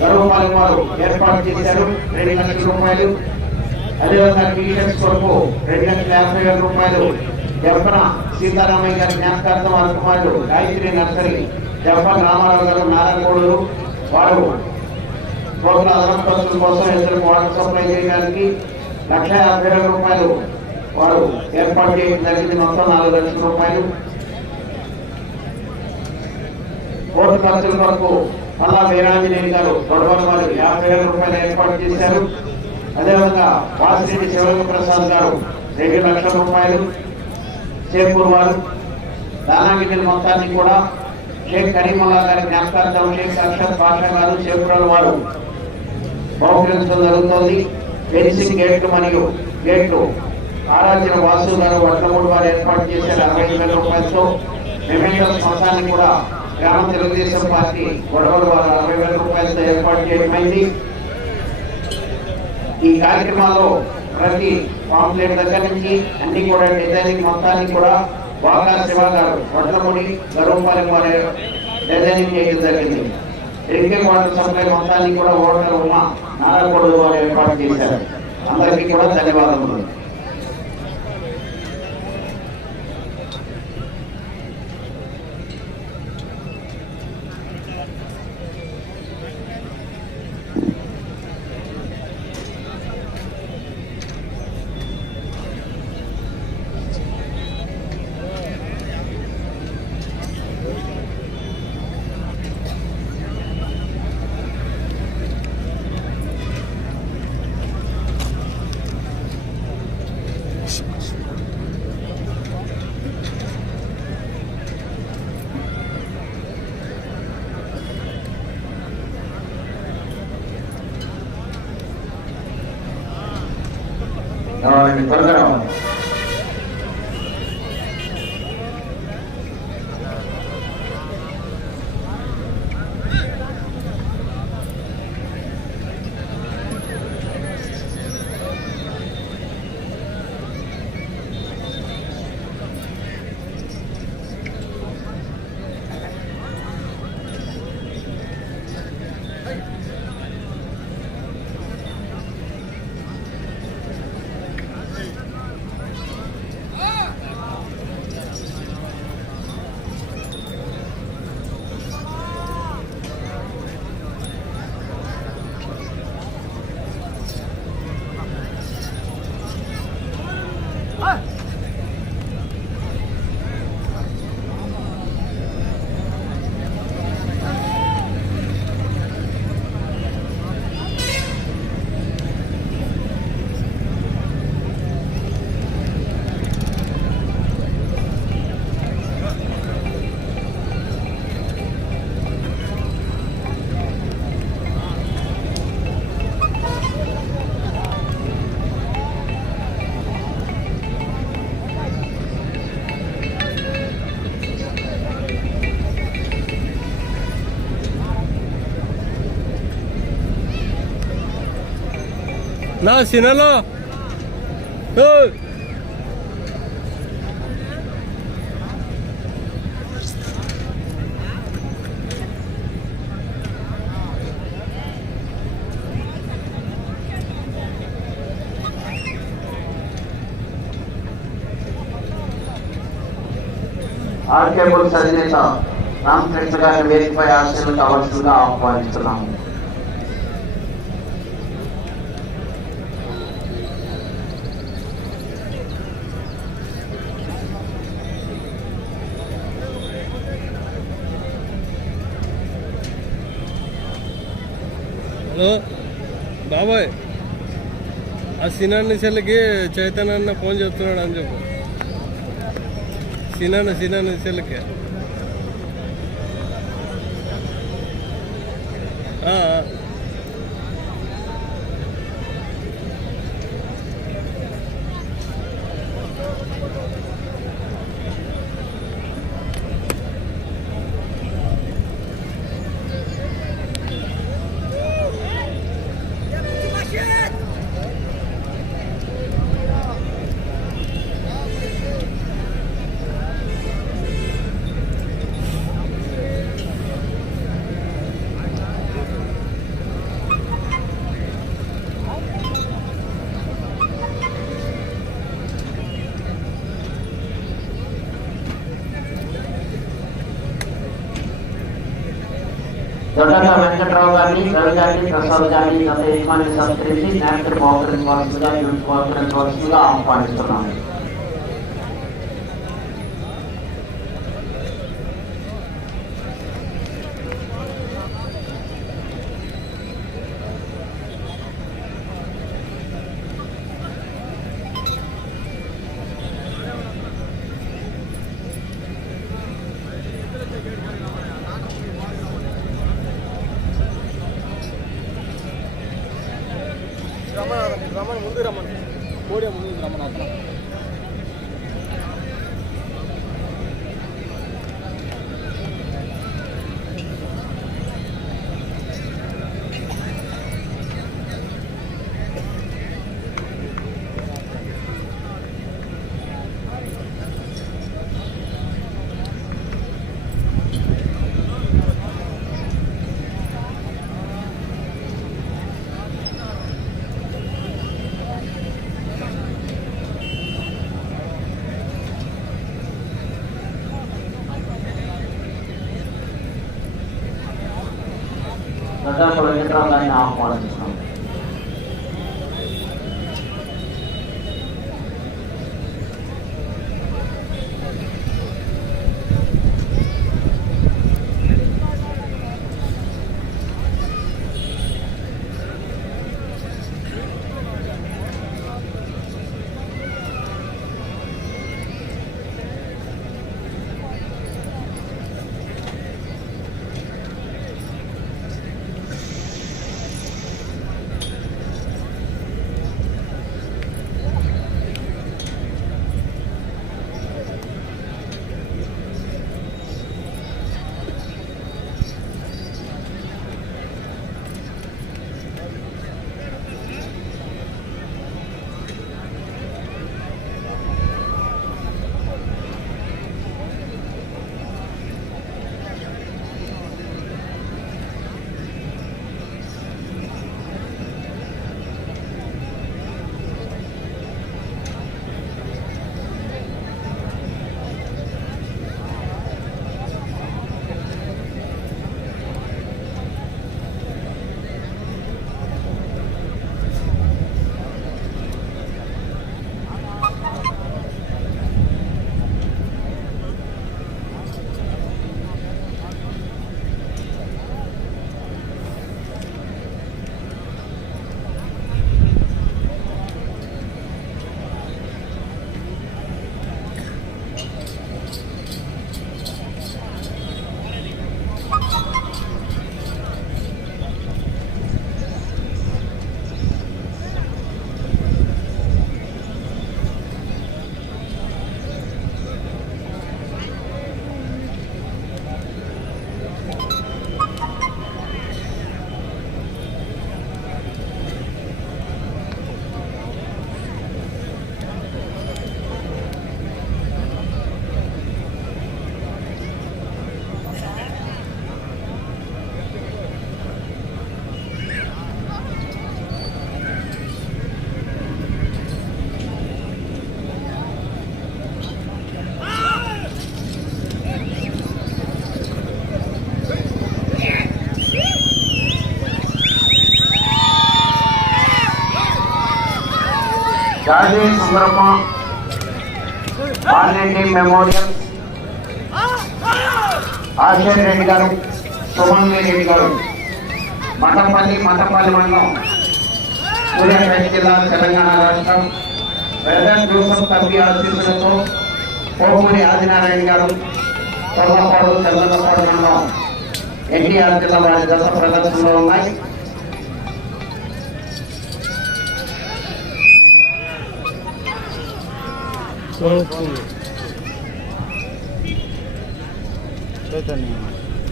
గర్వపాలి వారు ఏర్పాటు చేశారు. రెండు లక్షల రూపాయలు. అదేవిధంగా టీషర్ట్స్ కొరకు రెండు లక్షల యాభై వేల రూపాయలు. జప్పన సీతారామయ్య గారి జ్ఞాపకార్థం వారి కుమారుడు గాయత్రి నర్సరీ. జప్పన్ రామారావు గారు నారాయణగూడలు వారు కోట్ల అదనపు ఖర్చుల కోసం ఇద్దరికి వాటర్ సప్లై చేయడానికి లక్ష యాభై వేల రూపాయలు వారు ఏర్పాటు చేయడం జరిగింది. మొత్తం నాలుగు లక్షల రూపాయలు. కోర్టు ఖర్చుల వరకు మళ్ళా వీరాంజనేయులు గారు గొడవల వారు యాభై వేల రూపాయలు ఏర్పాటు చేశారు. అదేవిధంగా వాసిరెడ్డి శివలింగ ప్రసాద్ గారు రెండు లక్షల రూపాయలు చేకూరు వారు. దానాగిరిల మొత్తాన్ని కూడా షేక్ కరీముల్లా గారి జ్ఞాపకార్థం షేక్ అక్షర్ పాషా గారు చేకూరల వారు. బహుకరించడం జరుగుతోంది. ఫెన్సింగ్ గేట్లు మరియు గేట్లు ఆరాధ్య వాసు గారు వడ్లమూడు వారు ఏర్పాటు చేశారు అరవై వేల రూపాయలతో. మెమెంటల్ శ్మశాన్ని కూడా గ్రామ తెలుగుదేశం పార్టీ గొడవల వల్ల అరవై వేల రూపాయలతో ఏర్పాటు చేయడమైంది ఈ కార్యక్రమాల్లో ప్రతి పాంప్లెట్ దగ్గర నుంచి అన్ని కూడా డిజైనింగ్ మొత్తాన్ని కూడా బాగా శివ గారు వడ్లమూడి గర్వపాలెం వారి డిజైనింగ్ చేయడం జరిగింది. డ్రింకింగ్ వాటర్ సప్లై మొత్తాన్ని కూడా ఓటర్ ఉమా నారాయణగూడ వారు ఏర్పాటు చేశారు. అందరికీ కూడా ధన్యవాదములు. నా సినలో ఏయ్! ఆర్కే బుల్స్ అధినేత రామకృష్ణ గారి వేదికపై ఆశలు కావాల్సిందిగా ఆహ్వానిస్తున్నాము బాబాయ్ ఆ సినాన్న చెల్లికి చైతన్య అన్న ఫోన్ చేస్తున్నాడు అని చెప్పు. సినాన్న సినాన్న చెల్లికి ఆ, ఆ. దొడ్డక వెంకట్రావు గారిని రవి గారిని ప్రసాద్ గారిని గత యజమాని సత్కరించి నేత్ర బహుకరించవలసిందిగా బహుకరించవలసిందిగా ఆహ్వానిస్తున్నాను దొడ్డక వెంకట్రావు గారిని గాజీ సుందరమ్మ ఆర్ఎండి మెమోరియల్. ఆశయ్ రెడ్డి గారు సుమన్వి రెడ్డి గారు మఠపల్లి మఠపల్లి మండలం సూర్యాపేట జిల్లా తెలంగాణ రాష్ట్రం. వెదర్ జోసఫ్ తప్పి ఆశీస్సులతో కోమూరి ఆదినారాయణ గారు కొల్లపాడు తెల్లపాడు మండలం ఎన్టీఆర్ జిల్లా వారి దశ ప్రదర్శనలో ఉన్నాయి.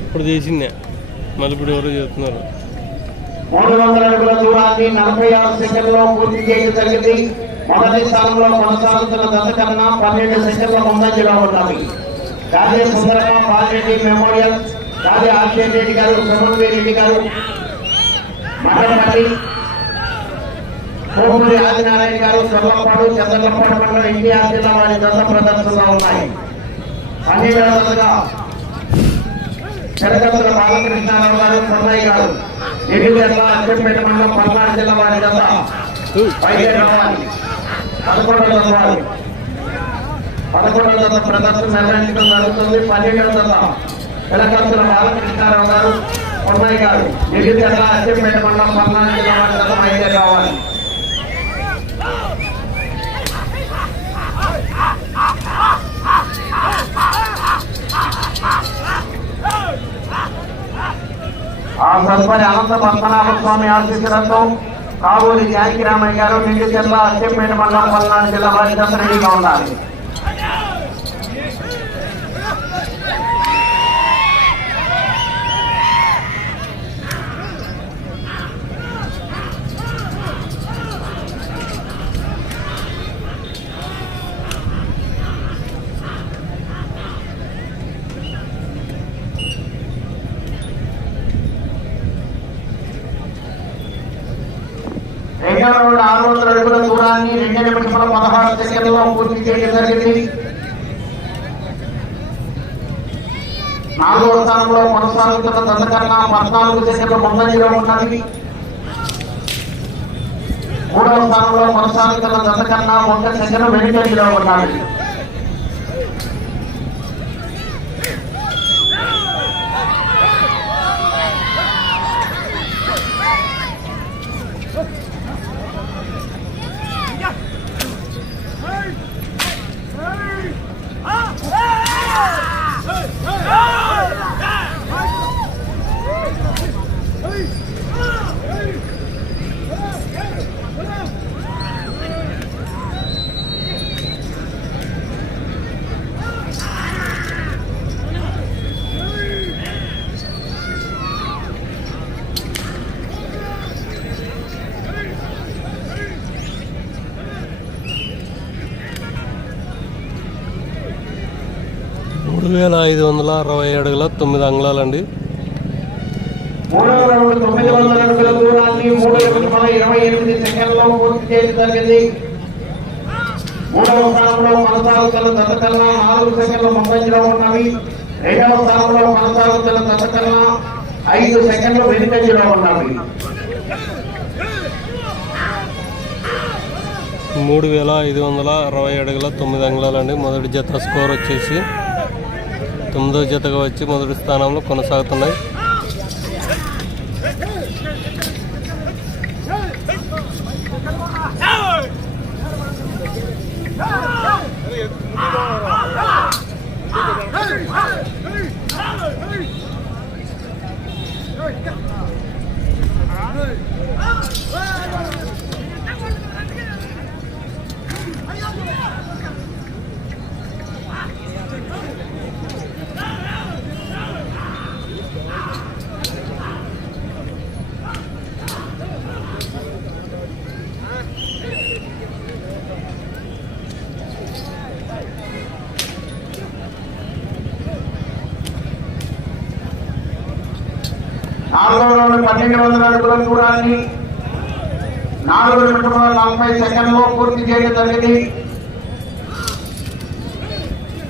ఇప్పుడు చేసిందే. మళ్ళీ ఇప్పుడు ఎవరో చేస్తున్నారు. మూడు వందల అడుగుల దూరాన్ని నలభై ఆరు సెకండ్లో పూర్తి చేయడం జరిగింది. మొదటి స్థానంలో కొనసాగుతున్న దశ కన్నా పన్నెండు సెకండ్ల ముందంజలో ఉన్నవి గాజే సుందరమ్మ పాలరెడ్డి మెమోరియల్ గాజే ఆశయ్ రెడ్డి గారు సమన్వీ రెడ్డి గారు మఠపల్లి కోమూరి ఆదినారాయణ గారు చొల్లపాడు చంద్రపాడు మండలం ఎన్టీఆర్ జిల్లా వారి దశ ప్రదర్శనలో ఉన్నాయి. అన్ని విధాలుగా పెరగతుల బాలకృష్ణారావు గారు సన్నయ్య గారు ఎన్నికల అచ్చంపేట మండలం పల్నాడు జిల్లా వారి దశ పైకే రావాలి పదకొండవ దశ వారు. పదకొండవ జత ప్రదర్శన నిర్వహించడం జరుగుతుంది. పన్నెండవ దశ పెరగతుల బాలకృష్ణారావు గారు కొన్నయ్య గారు ఎన్నికల అచ్చంపేట మండలం పల్నాడు జిల్లా వారి దశ పైకే రావాలి ఆ తదుపరి అనంత పద్మనాభ స్వామి ఆశీస్సులతో జానకి రామయ్య గారు నిండు జిల్లా అచ్చంపేట మండలం పల్నాడు జిల్లా బాధ్యత రెడీగా ఉండాలి. రెండవ రౌండ్ ఆరు వందల అడుగుల దూరాన్ని రెండు నిమిషముల పదహారు సెకండ్లో పూర్తి చేయడం జరిగింది. నాలుగవ స్థానంలో కొనసాగుతున్న దశకన్నా పద్నాలుగు సెకండ్ల ముందంజలో ఉన్నది. మూడవ స్థానంలో కొనసాగుతున్న దశకన్నా ఒక సెకండ్ వెనుకంజలో ఉన్నది మూడు వేల ఐదు వందల అరవై అడుగుల తొమ్మిది అంగుళాలండి మూడవ రౌండ్ తొమ్మిది వందల అడుగుల దూరాన్ని మూడు నిమిషముల ఇరవై ఎనిమిది సెకండ్లో పూర్తి చేయడం జరిగింది. మూడవ స్థానంలో కొనసాగుతున్న దశకన్నా నాలుగు సెకండ్ల ముందంజలో ఉన్నవి. రెండవ స్థానంలో కొనసాగుతున్న దశకన్నా ఐదు సెకండ్లు వెనుకంజలో ఉన్నవి. మూడు వేల ఐదు వందల అరవై అడుగుల తొమ్మిది అంగుళాలండి. మొదటి జత స్కోర్ వచ్చేసి తొమ్మిదో జతగా వచ్చి మొదటి స్థానంలో కొనసాగుతున్నాయి. పన్నెండు వందల అడుగుల దూరాన్ని నాలుగు నిమిషముల నలభై సెకండ్లో పూర్తి చేయడం జరిగింది.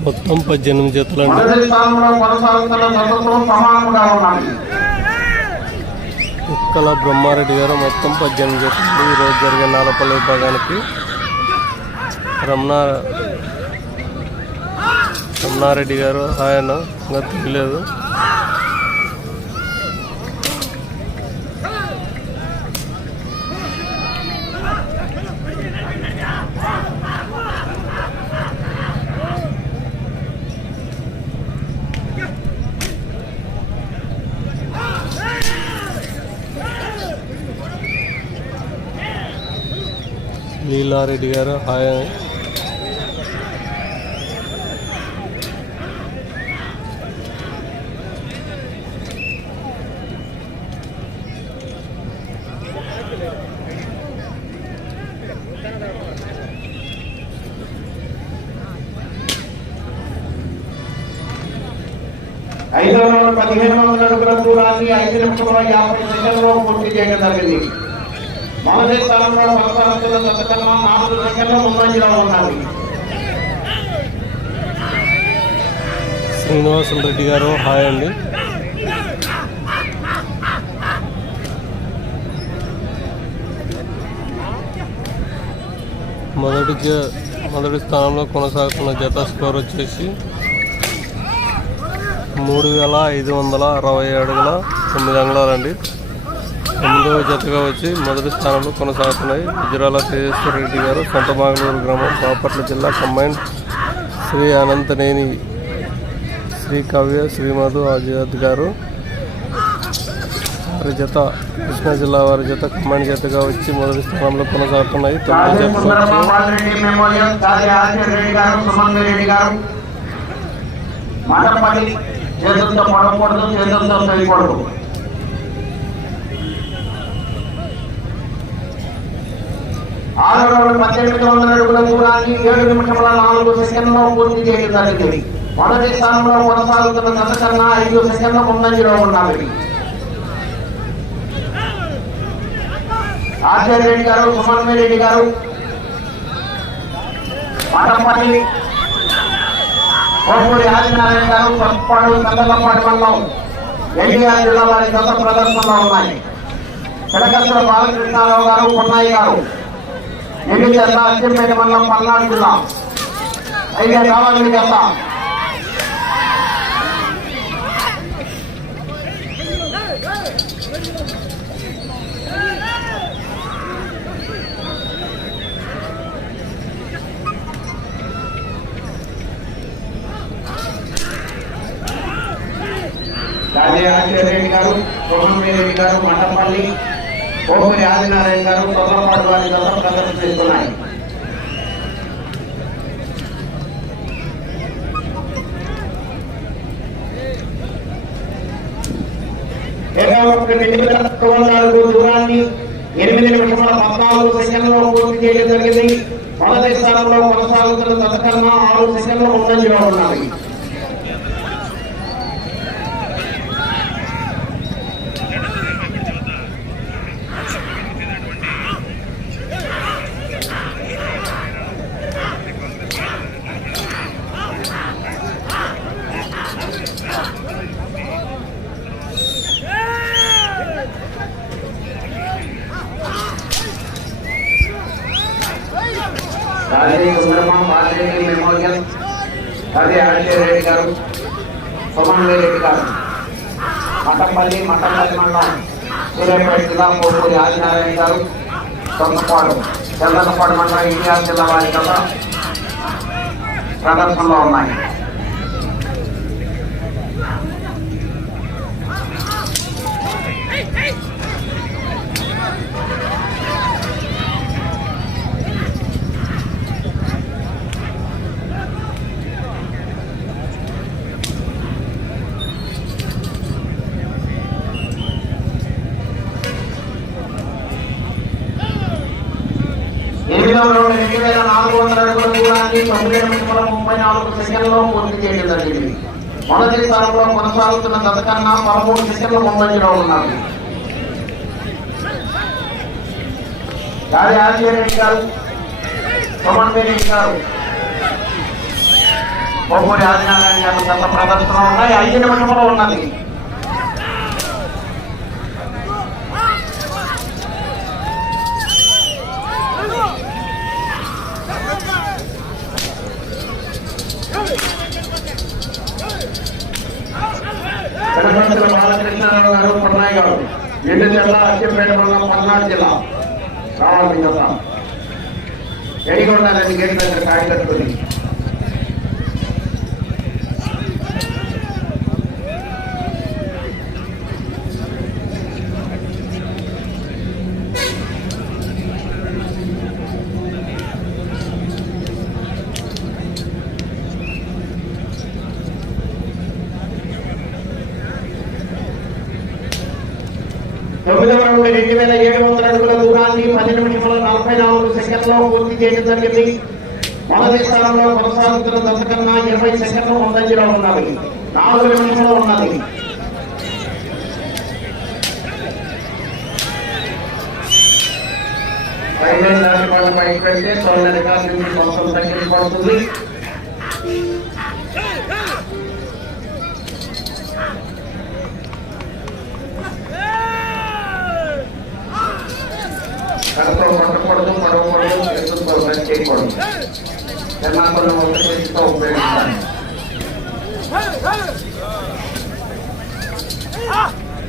మొత్తం పద్దెనిమిది జతలండి మొదటి స్థానంలో కొనసాగుతున్న దశతో సమానంగా ఉన్నాయి. కుక్కల బ్రహ్మారెడ్డి గారు మొత్తం పద్దెనిమిది జతలు. ఈరోజు జరిగే నాలపల్లి విభాగానికి రమణ రమణారెడ్డి గారు ఆయన ఇంకా తెలియలేదు లీలారెడ్డి గారు హాయ్. ఐదవ రౌండ్ పదిహేను వందల అడుగుల దూరాన్ని ఐదు నిమిషముల యాభై సెకండ్లో పూర్తి చేయడం జరిగింది. మొదటి నాలుగు రెడ్డి గారు హాయ్ అండి. మొదటి మొదటి స్థానంలో కొనసాగుతున్న జత స్కోర్ వచ్చేసి మూడు వేల ఐదు వందల అరవై అడుగుల తొమ్మిది అంగుళాలండి. ఎనిమిదవ జతగా వచ్చి మొదటి స్థానంలో కొనసాగుతున్నాయి. గుజరాల తేజేశ్వర రెడ్డి గారు సొంత మాగలూరు గ్రామం బాపట్ల జిల్లా కంబైన్ శ్రీ అనంతనేని శ్రీ కావ్య శ్రీమధు ఆజాద్ గారు. వారి జత కృష్ణా జిల్లా వారి జత కంబైన్ జతగా వచ్చి మొదటి స్థానంలో కొనసాగుతున్నాయి. తొమ్మిది జతలు సుందరమ్మ వచ్చి బాలిరెడ్డి మెమోరియల్ రాజే ఆచార్య రెడ్డి గారు సుమన్ రెడ్డి గారు మండపల్లి చేతులతో పడకూడదు చేతులతో చేయకూడదు ఆరు రోజులు పద్దెనిమిది వందల అడుగుల దూరాన్ని ఏడు నిమిషముల నాలుగు సెకండ్లో పూర్తి చేయడం జరిగింది. మొదటి స్థానంలో కొనసాగుతున్న గత కన్నా ఐదు సెకండ్ల ముందంజలో ఉన్నవి ఆచార్య రెడ్డి గారు సుమన్ రెడ్డి గారు పాటంపల్లి కోపూరి ఆదినారాయణ గారు పసుపాడు చంద్రలపాటి మండలం ఎన్టీఆర్ జిల్లా వారి గత ప్రదర్శనలో ఉన్నాయి. చిలకత్తుల బాలకృష్ణారావు గారు పొన్నాయి గారు ఎన్ని చెత్త అచ్చంపేట మండలం పల్నాడు జిల్లా అయితే కావాలి చెత్త రాజే ఆచార్య రెడ్డి గారు సోహన్ రెడ్డి గారు మండపల్లి కోపూరి ఆదినారాయణ గారు తొందరపాటు వారి గత ప్రదర్శిస్తున్నాయి ఏకావతి రెండు వేల తొమ్మిది దూరాన్ని ఎనిమిది నిమిషాల పద్నాలుగు సెకండ్లలో పూర్తి చేయడం జరిగింది. మొదటి స్థానంలో కొనసాగుతున్న తతకన్నా ఆరు సెకండ్ల ముందంజలో ఉన్నాయి రాజే సుందరమ్మ బాలరెడ్డి మెమోరియల్ రాజే ఆచార్య రెడ్డి గారు సుమన్ రెడ్డి గారు మల్లి మఠంపల్లి మండలం సూర్యాపేట జిల్లా కోపూరి ఆదినారాయణ గారు సొంతపాడు చంద్రపాడు మండలం ఇండియా జిల్లా వారి కథ ప్రదర్శనలో ఉన్నాయి. ఎనిమిదవ రెండు వేల నాలుగు వందల అడుగుల దూరాన్ని తొమ్మిది నిమిషముల ముప్పై నాలుగు సెకండ్లలో పూర్తి చేయడం జరిగింది. మొదటి స్థానంలో కొనసాగుతున్న గత కన్నా పదమూడు సెకండ్లు ముందంజలో ఉన్నారు గాలి ఆదిరెడ్డి గారు సుమన్ గారు కోపూరి ఆదినారాయణ గారు గత ప్రదర్శన ఉన్నాయి. ఐదు నిమిషంలో ఉన్నది. కనపర్తుల బాలకృష్ణారావు గారు పట్నాయ్ గారు. ఎండు జిల్లా అచ్చంపేట మండలం పల్నాడు జిల్లా. రావాలి కదా. ఎడిగొండాలని గేట్ దగ్గర కాడి తొమ్మిదవ రౌండ్ రెండు వేల ఏడు వందల అడుగుల దూరాన్ని పది నిమిషముల నలభై నాలుగు సెకండ్లో పూర్తి చేయడం జరిగింది. మొదటి స్థానంలో కొనసాగుతున్న దశ కన్నా ఇరవై సెకండ్లు ముందంజలో ఉన్నది. నాలుగు నిమిషంలో ఉన్నది. పైన దాని వాళ్ళ పైకి వెళ్తే సోళ్ళ రికార్డు నుంచి కొంచెం తగ్గించబడుతుంది కడపలో కొట్టకూడదు పడవకూడదు ఎత్తుకోవాలి చేయకూడదు జనాభాలో ఒక చేతితో ఉపయోగించాలి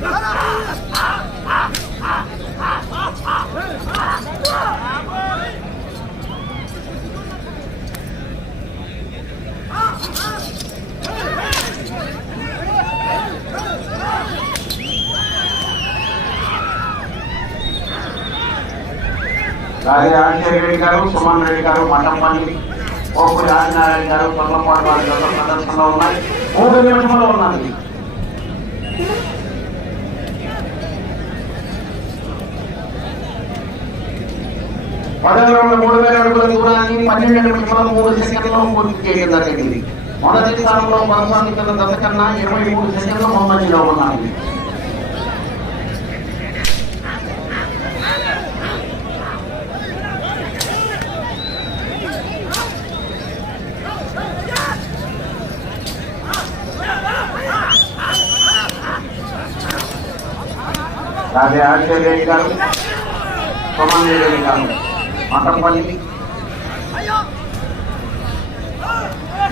రాజా రాజశేఖర రెడ్డి గారు సుమన్ రెడ్డి గారు మఠంపల్లి ఓపు రాజనారాయణ గారు తొల్లపాటు వారి గత ప్రదర్శనలో ఉన్నాయి. మూడు నిమిషంలో ఉన్నది పదహారు మూడు వేల అడుగుల దూరాన్ని పన్నెండు నిమిషాల మూడు సెకండ్లో పూర్తి చేయడం జరిగింది. మొదటి స్థానంలో కొనసాగుతున్న దశ కన్నా ఇరవై మూడు సెకండ్లు ముందంజలో ఉన్నాయి. రాజే ఆచార్య రెడ్డి గారు సుమన్ రెడ్డి గారు మఠంపల్లి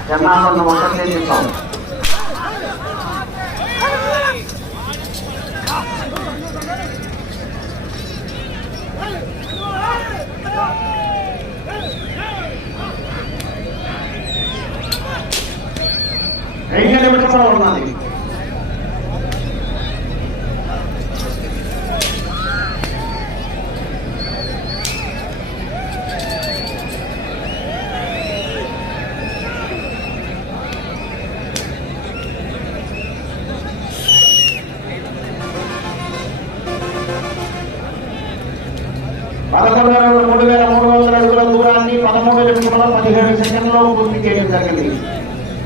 జనాలను మొత్తం చేస్తాం రెండు నిమిషంలో ఉన్నది పదిహేడు సెకండ్లో పూర్తి చేయడం జరిగింది.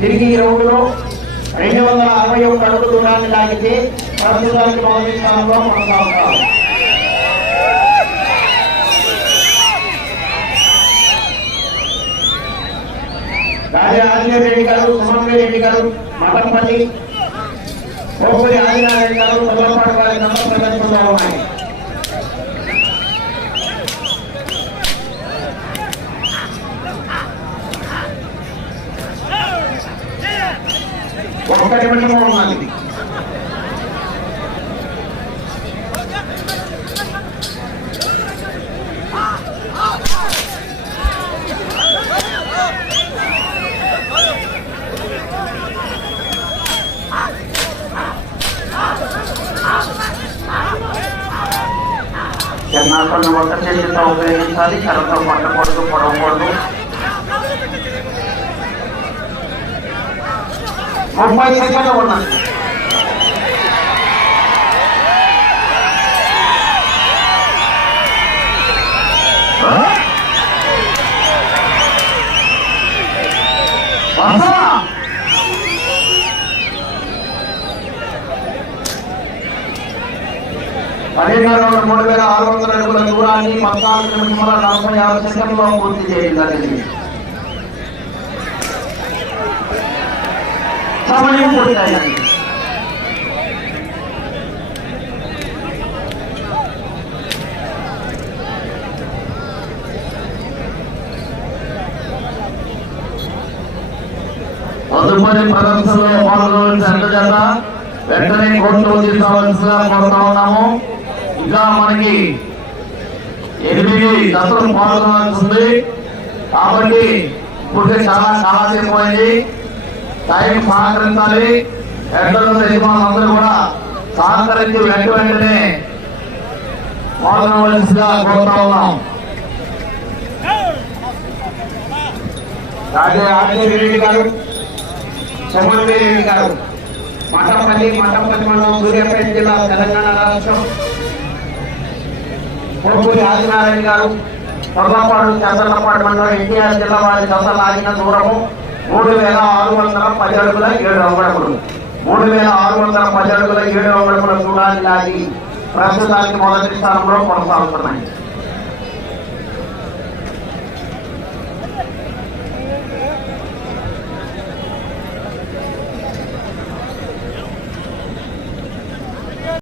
తిరిగి ఈ రౌండ్లో రెండు వందల అరవై ఒకటి అడుగు దూరాన్ని లాగితే ప్రస్తుతానికి మొదటి స్థానంలో కొనసాగుతాం. రాజా ఆంజనేయ రెడ్డి గారు సుమన్వయ రెడ్డి గారు మఠంపల్లి ఆంజనేయ రెడ్డి గారు తొలపాటు వారి నంబర్ ప్రదర్శనలో ఉన్నాయి. ఒక్క నిమిషంలో ఉన్నది చిన్నప్పుడు ఒక చేతితో ఉపయోగించాలి కర్రతో పట్టకూడదు ముప్పై సెకండ్లు ఉన్నది వస్తా. పదిహేను మూడు వేల ఆరు వందల అడుగుల దూరాన్ని పద్నాలుగు నిమిషముల నలభై ఆరు సెకండ్లో పూర్తి చేయడం జరిగింది సమయం పూర్తయింది తదుపరి ప్రదర్శనలో పాల్గొనవలసిన చేత వెంటనే కోర్టులో తీసుకోవాల్సిందిగా కోరుతా ఉన్నాము. ఇంకా మనకి ఎనిమిది దశలు పాల్గొనాల్సి ఉంది. కాబట్టి ఇప్పుడు చాలా కాలసేపు అయింది టైం సహకరించాలి. ఎడ్లలో యజమానులందరూ కూడా సహకరించి వెంట వెంటనే పాల్గొనవలసిందిగా కోరుతా ఉన్నాం. రాజే ఆంజనేయ రెడ్డి గారు సోమరెడ్డి రెడ్డి గారు మఠంపల్లి మఠంపల్లి మండలం సూర్యాపేట జిల్లా తెలంగాణ రాష్ట్రం. పొరుగురి ఆదినారాయణ గారు తొర్లపాడు చంద్రపాడు మండలం ఎన్టీఆర్ జిల్లా వారి దశ లాగిన దూరము. మూడు వేల ఆరు వందల పది అడుగుల ఏడు అవగడములు మూడు వేల ఆరు వందల పది అడుగుల ఏడు అంగడముల చూడాలి లాగి ప్రస్తుతానికి మొదటి స్థానంలో కొనసాగుతున్నాయి.